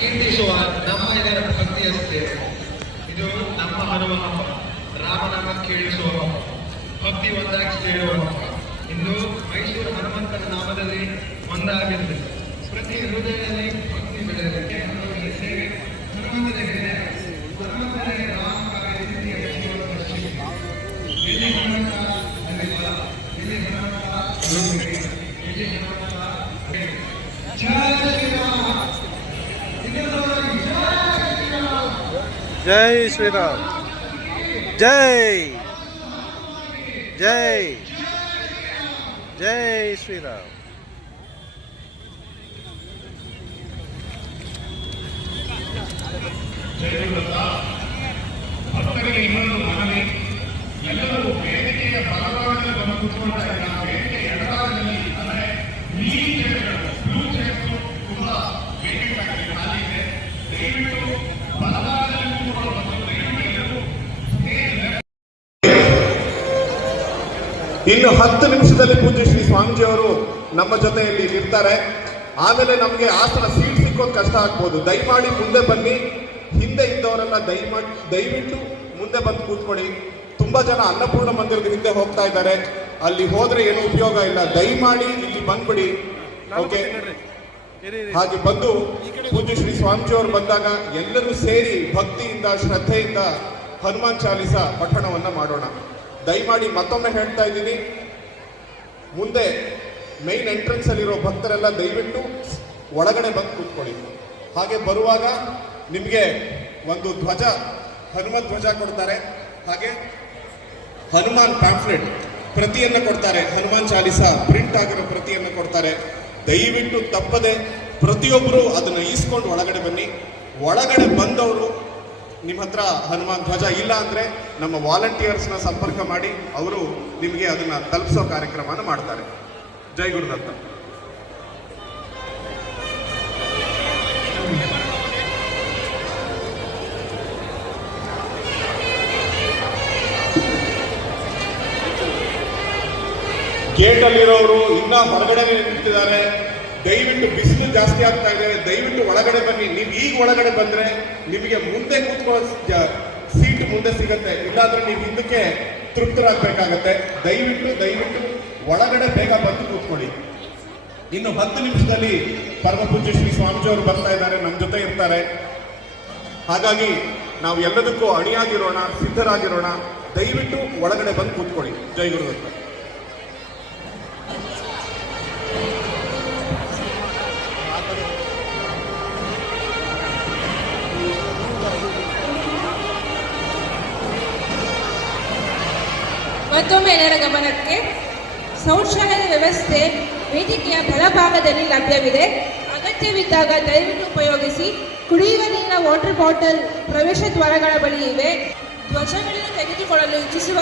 ಕೀರ್ತಿಸುವ ನಮ್ಮ ಇದರ ಭಕ್ತಿಯಷ್ಟೇ. ಇದು ನಮ್ಮ ಹನುಮ ಹಬ್ಬ, ರಾಮನಾಮ ಕೇಳಿಸುವ ಹಬ್ಬ, ಭಕ್ತಿ ಒಂದಾಗಿ ಸೇರುವ ಹಬ್ಬ. ಇಂದು ಮೈಸೂರು ಹನುಮಂತನ ನಾಮದಲ್ಲಿ ಒಂದಾಗಿರಲಿ, ಪ್ರತಿ ಹೃದಯದಲ್ಲಿ ಭಕ್ತಿ ಬೆಳೆಯಲಿಕ್ಕೆ ಹನುಮಂತನಿಗೆ ಸೇವೆ, ಹನುಮಂತನಿಗೆ ರಾಮ ಕಾರ್ಯ ಎಲ್ಲಿ ಹನುಮಂತ ಅಲ್ಲಿ ಬಲ, ಎಲ್ಲಿ ಹನುಮಂತ ಎಲ್ಲಿ ಹನುಮಂತ. जय श्री राम, जय जय जय श्री राम. ಭಕ್ತರಿಗೆ ಇನ್ನೊಂದು ಮನವಿ, ಎಲ್ಲರೂ ವೇದಿಕೆಯ ಬಲಭಾಗದಲ್ಲಿ ಬಂದು ಕೂತ್ಕೊಳ್ತಾ ಇದ್ದಾರೆ. ವೇದಿಕೆ ಎಡಭಾಗದಲ್ಲಿ ಅಂದರೆ ನೀಲಿ ಚೇರ್ಗಳು, ಬ್ಲೂ ಚೇರ್ಸ್ ತುಂಬಾ ವೇದಿಕೆ ಖಾಲಿ ಇದೆ. ದಯವಿಟ್ಟು ಬಲಭಾಗದಲ್ಲಿ ಕೂತ್ಕೊಳ್ಳೋ ಬದಲು ಇನ್ನು 10 ನಿಮಿಷದಲ್ಲಿ ಪೂಜ್ಯ ಶ್ರೀ ಸ್ವಾಮೀಜಿ ಅವರು ನಮ್ಮ ಜೊತೆಯಲ್ಲಿ ಇರ್ತಾರೆ. ಆಮೇಲೆ ನಮಗೆ ಆಸನ ಸೀಟ್ ಸಿಕ್ಕೋದು ಕಷ್ಟ ಆಗ್ಬೋದು. ದಯಮಾಡಿ ಮುಂದೆ ಬನ್ನಿ. ಹಿಂದೆ ಇದ್ದವರೆಲ್ಲ ದಯವಿಟ್ಟು ಮುಂದೆ ಬಂದು ಕೂತ್ಕೊಳ್ಳಿ. ತುಂಬಾ ಜನ ಅನ್ನಪೂರ್ಣ ಮಂದಿರದ ಹಿಂದೆ ಹೋಗ್ತಾ ಇದ್ದಾರೆ, ಅಲ್ಲಿ ಹೋದ್ರೆ ಏನು ಉಪಯೋಗ ಇಲ್ಲ. ದಯಮಾಡಿ ಇಲ್ಲಿ ಬಂದ್ಬಿಡಿ. ಓಕೆ, ಹಾಗೆ ಬಂದು ಪೂಜ್ಯ ಶ್ರೀ ಸ್ವಾಮೀಜಿ ಅವರು ಬಂದಾಗ ಎಲ್ಲರೂ ಸೇರಿ ಭಕ್ತಿಯಿಂದ ಶ್ರದ್ಧೆಯಿಂದ ಹನುಮಾನ್ ಚಾಲಿಸ ಪಠಣವನ್ನ ಮಾಡೋಣ. ದಯಮಾಡಿ ಮತ್ತೊಮ್ಮೆ ಹೇಳ್ತಾ ಇದ್ದೀನಿ, ಮುಂದೆ ಮೈನ್ ಎಂಟ್ರೆನ್ಸ್ ಅಲ್ಲಿರೋ ಭಕ್ತರೆಲ್ಲ ದಯವಿಟ್ಟು ಒಳಗಡೆ ಬಂದು ಕೂತ್ಕೊಳ್ಳಿ. ಹಾಗೆ ಬರುವಾಗ ನಿಮಗೆ ಒಂದು ಧ್ವಜ, ಹನುಮತ್ ಧ್ವಜ ಕೊಡ್ತಾರೆ. ಹಾಗೆ ಹನುಮಾನ್ ಪ್ಯಾಂಫ್ಲೆಟ್ ಪ್ರತಿಯನ್ನು ಕೊಡ್ತಾರೆ, ಹನುಮಾನ್ ಚಾಲಿಸ ಪ್ರಿಂಟ್ ಆಗಿರೋ ಪ್ರತಿಯನ್ನು ಕೊಡ್ತಾರೆ. ದಯವಿಟ್ಟು ತಪ್ಪದೆ ಪ್ರತಿಯೊಬ್ಬರು ಅದನ್ನು ಈಸ್ಕೊಂಡು ಒಳಗಡೆ ಬನ್ನಿ. ಒಳಗಡೆ ಬಂದವರು ನಿಮ್ಮ ಹತ್ರ ಹನುಮಾನ್ ಧ್ವಜ ಇಲ್ಲ ಅಂದ್ರೆ ನಮ್ಮ ವಾಲಂಟಿಯರ್ಸ್ನ ಸಂಪರ್ಕ ಮಾಡಿ, ಅವರು ನಿಮಗೆ ಅದನ್ನ ತಲುಪಿಸೋ ಕಾರ್ಯಕ್ರಮನ ಮಾಡ್ತಾರೆ. ಜೈ ಗುರುದತ್ತ. ಗೇಟ್ ಅಲ್ಲಿರೋರು ಇನ್ನ ಹೊರಗಡೆ ನಿಂತಿದ್ದಾರೆ. ದಯವಿಟ್ಟು ಬಿಸಿಲು ಜಾಸ್ತಿ ಆಗ್ತಾ ಇದೆ, ದಯವಿಟ್ಟು ಒಳಗಡೆ ಬನ್ನಿ. ನೀವು ಈಗ ಒಳಗಡೆ ಬಂದ್ರೆ ನಿಮಗೆ ಮುಂದೆ ಕೂತ್ಕೊಳ್ಳೋ ಸೀಟ್ ಮುಂದೆ ಸಿಗತ್ತೆ, ಇಲ್ಲಾಂದ್ರೆ ನೀವು ಹಿಂದಕ್ಕೆ ತೃಪ್ತರಾಗಬೇಕಾಗತ್ತೆ. ದಯವಿಟ್ಟು ಒಳಗಡೆ ಬೇಗ ಬಂದು ಕೂತ್ಕೊಳ್ಳಿ. ಇನ್ನು 10 ನಿಮಿಷದಲ್ಲಿ ಪರಮ ಪೂಜ್ಯ ಶ್ರೀ ಸ್ವಾಮೀಜಿ ಅವರು ಬರ್ತಾ ಇದ್ದಾರೆ, ನಮ್ಮ ಜೊತೆ ಇರ್ತಾರೆ. ಹಾಗಾಗಿ ನಾವು ಎಲ್ಲದಕ್ಕೂ ಅಣಿಯಾಗಿರೋಣ, ಸಿದ್ಧರಾಗಿರೋಣ. ದಯವಿಟ್ಟು ಒಳಗಡೆ ಬಂದು ಕೂತ್ಕೊಳ್ಳಿ. ಜೈ ಗುರುದತ್ತ. ಮತ್ತೊಮ್ಮೆ ಎಲ್ಲರ ಗಮನಕ್ಕೆ, ಶೌಚಾಲಯದ ವ್ಯವಸ್ಥೆ ವೇದಿಕೆಯ ಬಲಭಾಗದಲ್ಲಿ ಲಭ್ಯವಿದೆ. ಅಗತ್ಯವಿದ್ದಾಗ ದಯವಿಟ್ಟು ಉಪಯೋಗಿಸಿ. ಕುಡಿಯುವ ನೀರಿನ ವಾಟರ್ ಬಾಟಲ್ ಪ್ರವೇಶ ದ್ವಾರಗಳ ಬಳಿ ಇವೆ. ಧ್ವಜಗಳನ್ನು ತೆಗೆದುಕೊಳ್ಳಲು ಇಚ್ಛಿಸುವ